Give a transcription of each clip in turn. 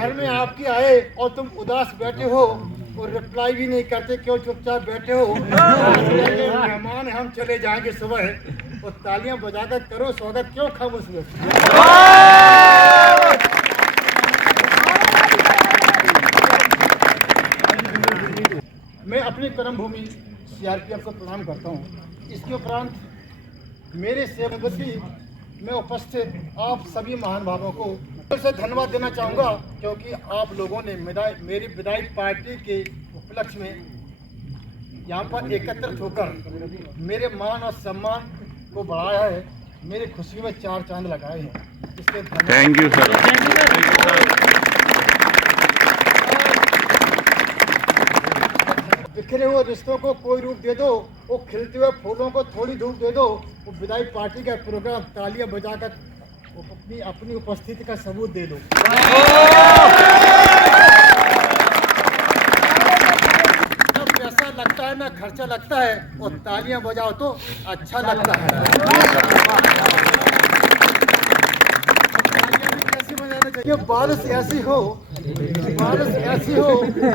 शहर में आपकी आए और तुम उदास बैठे हो और रिप्लाई भी नहीं करते, क्यों चुपचाप बैठे हो? मेहमान हम चले जाएंगे सुबह और तालियां बजाकर करो स्वागत, क्यों खामोश बैठे? मैं अपनी कर्म भूमि सीआरपीएफ को प्रणाम करता हूँ। इसके उपरांत मेरे सेवानिवृत्ति में उपस्थित आप सभी महान भावों को से धन्यवाद देना चाहूँगा, क्योंकि आप लोगों ने मेरी विधायक पार्टी के उपलक्ष्य में यहाँ पर एकत्रित होकर मेरे मान और सम्मान को बढ़ाया है, मेरी खुशी में चार चांद लगाए हैं। इसके थैंक यू सर। बिखरे हुए रिश्तों को कोई रूप दे दो, वो खिलते हुए फूलों को थोड़ी धूप दे दो। वो विधायक पार्टी का प्रोग्राम तालियां बजाकर अपनी उपस्थिति का सबूत दे दो। ना पैसा लगता है ना खर्चा लगता है, और तालियां बजाओ तो अच्छा लगता है। ये बारिश ऐसी हो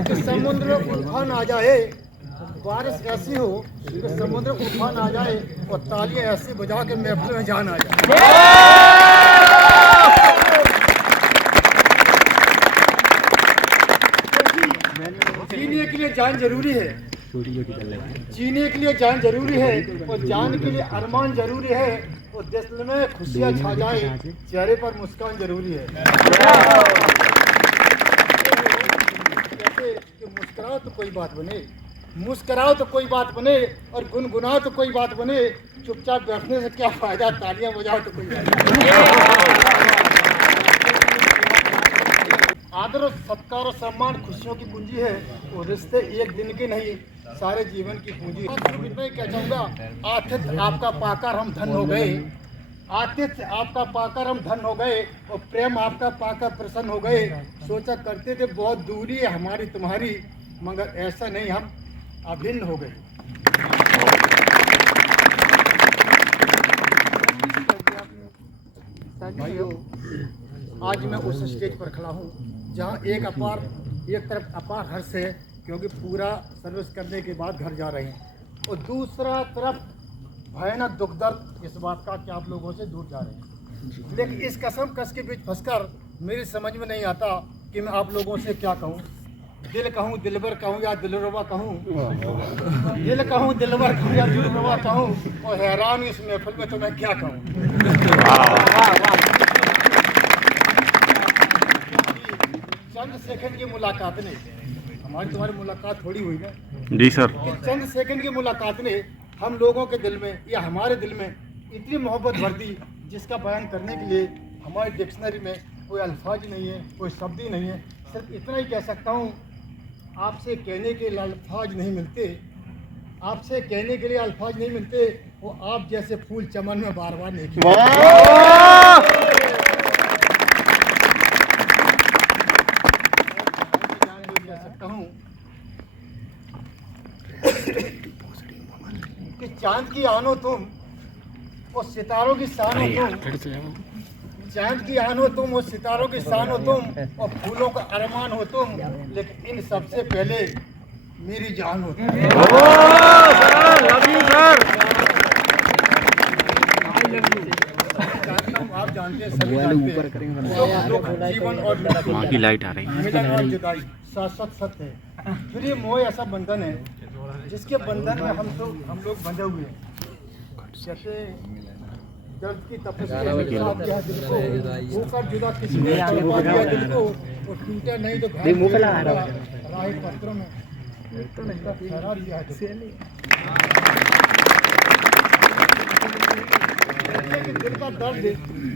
कि समुद्र में उफान आ जाए, बारिश ऐसी हो कि समुद्र में उफान आ जाए और तालियां ऐसी बजा के महफिल में जान आ जाए। जीने के लिए जान जरूरी है, जीने के लिए जान जरूरी है, और जान के लिए अरमान जरूरी है, और दिल में खुशियाँ छा जाए, चेहरे पर मुस्कान जरूरी है। मुस्कुराओ तो कोई बात बने, मुस्कुराओ तो कोई बात बने, और गुनगुनाओ तो कोई बात बने। चुपचाप बैठने से क्या फायदा, तालियां बजाओ तो कोई आदर और सत्कार और सम्मान खुशियों की पूंजी है, और रिश्ते एक दिन के नहीं सारे जीवन की पूंजी। इतना ही कह चाहूँगा, आतिथ्य आपका पाकर हम धन हो गए, आतिथ्य आपका पाकर हम धन हो गए, और प्रेम आपका पाकर प्रसन्न हो गए। सोचा करते थे बहुत दूरी है हमारी तुम्हारी, मगर ऐसा नहीं, हम अभिन्न हो गए। भाइयों, आज मैं उस स्टेज पर खड़ा हूँ जहाँ एक तरफ अपार हर्ष है, क्योंकि पूरा सर्विस करने के बाद घर जा रहे हैं, और दूसरा तरफ भयानक दुख दर्द इस बात का कि आप लोगों से दूर जा रहे हैं। लेकिन इस कसम कस के बीच फंसकर मेरी समझ में नहीं आता कि मैं आप लोगों से क्या कहूँ। दिल कहूँ, दिलबर कहूँ या दिलरुबा कहूँ, दिल कहूँ, दिलबर कहूँ या दिलरुबा कहूँ, और हैरान इस महफिल में तो मैं क्या कहूँ। चंद सेकंड की मुलाकात ने, हमारी तुम्हारी मुलाकात थोड़ी हुई ना जी सर, चंद सेकंड की मुलाकात ने हम लोगों के दिल में या हमारे दिल में इतनी मोहब्बत भर दी, जिसका बयान करने के लिए हमारी डिक्शनरी में कोई अल्फाज नहीं है, कोई शब्द ही नहीं है। सिर्फ इतना ही कह सकता हूँ, आपसे कहने के लिए अल्फाज नहीं मिलते, आपसे कहने के लिए अल्फाज नहीं मिलते, वो आप जैसे फूल चमन में बार बार नहीं खिलते। कह सकता हूँ कि चांद की आन हो तुम और सितारों की शान हो तुम, चांद की आन हो तुम और सितारों की शान हो तुम, और फूलों का अरमान हो तुम, लेकिन इन सबसे पहले मेरी जान हो तुम। आप जानते हैं, सभी जानते हैं, जीवन और वहाँ की लाइट आ रही है, मिलन और जुदाई शाश्वत सत्य है। फिर ये मोह ऐसा बंधन है जिसके बंधन में हम लोग बंधे हुए हैं। जैसे दर्द की तपस्या दिया दिल को, होकर जुदा किसी ने तड़पा दिया दिल को, और टूटा नहीं तो राह पत्रों में ठहरा दिया है। दिल का दर्द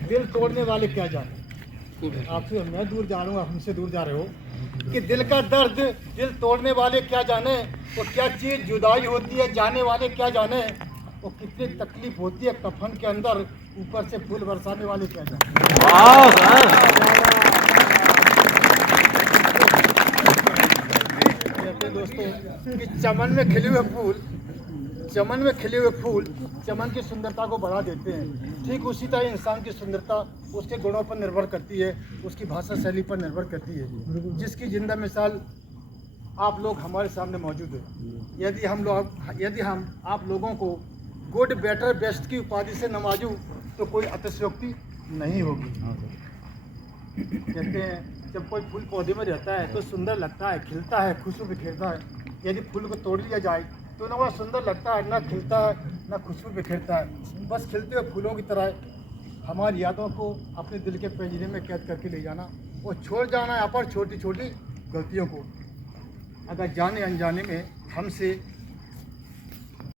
दिल तोड़ने वाले क्या जाने। आपसे मैं दूर जा रहा हूँ, हमसे दूर जा रहे हो, कि दिल का दर्द दिल तोड़ने वाले क्या जाने, वो क्या चीज़ जुदाई होती है जाने वाले क्या जाने, वो कितनी तकलीफ होती है कफन के अंदर ऊपर से फूल बरसाने वाले क्या जाने। कहते दोस्तों कि चमन में खिले हुए फूल चमन में खिले हुए फूल चमन की सुंदरता को बढ़ा देते हैं, ठीक उसी तरह इंसान की सुंदरता उसके गुणों पर निर्भर करती है, उसकी भाषा शैली पर निर्भर करती है, जिसकी जिंदा मिसाल आप लोग हमारे सामने मौजूद है। यदि हम आप लोगों को गुड बेटर बेस्ट की उपाधि से नवाजूं तो कोई अतिशयोक्ति नहीं होगी। कहते हैं जब कोई फूल पौधे में रहता है तो सुंदर लगता है, खिलता है, खुशबू बिखेरता है। यदि फूल को तोड़ लिया जाए तो ना वह सुंदर लगता है, ना खिलता है, ना खुशबू बिखेरता है। बस खिलते हुए फूलों की तरह हमारी यादों को अपने दिल के पिंजरे में कैद करके ले जाना और छोड़ जाना यहाँ पर छोटी छोटी गलतियों को। अगर जाने अनजाने में हमसे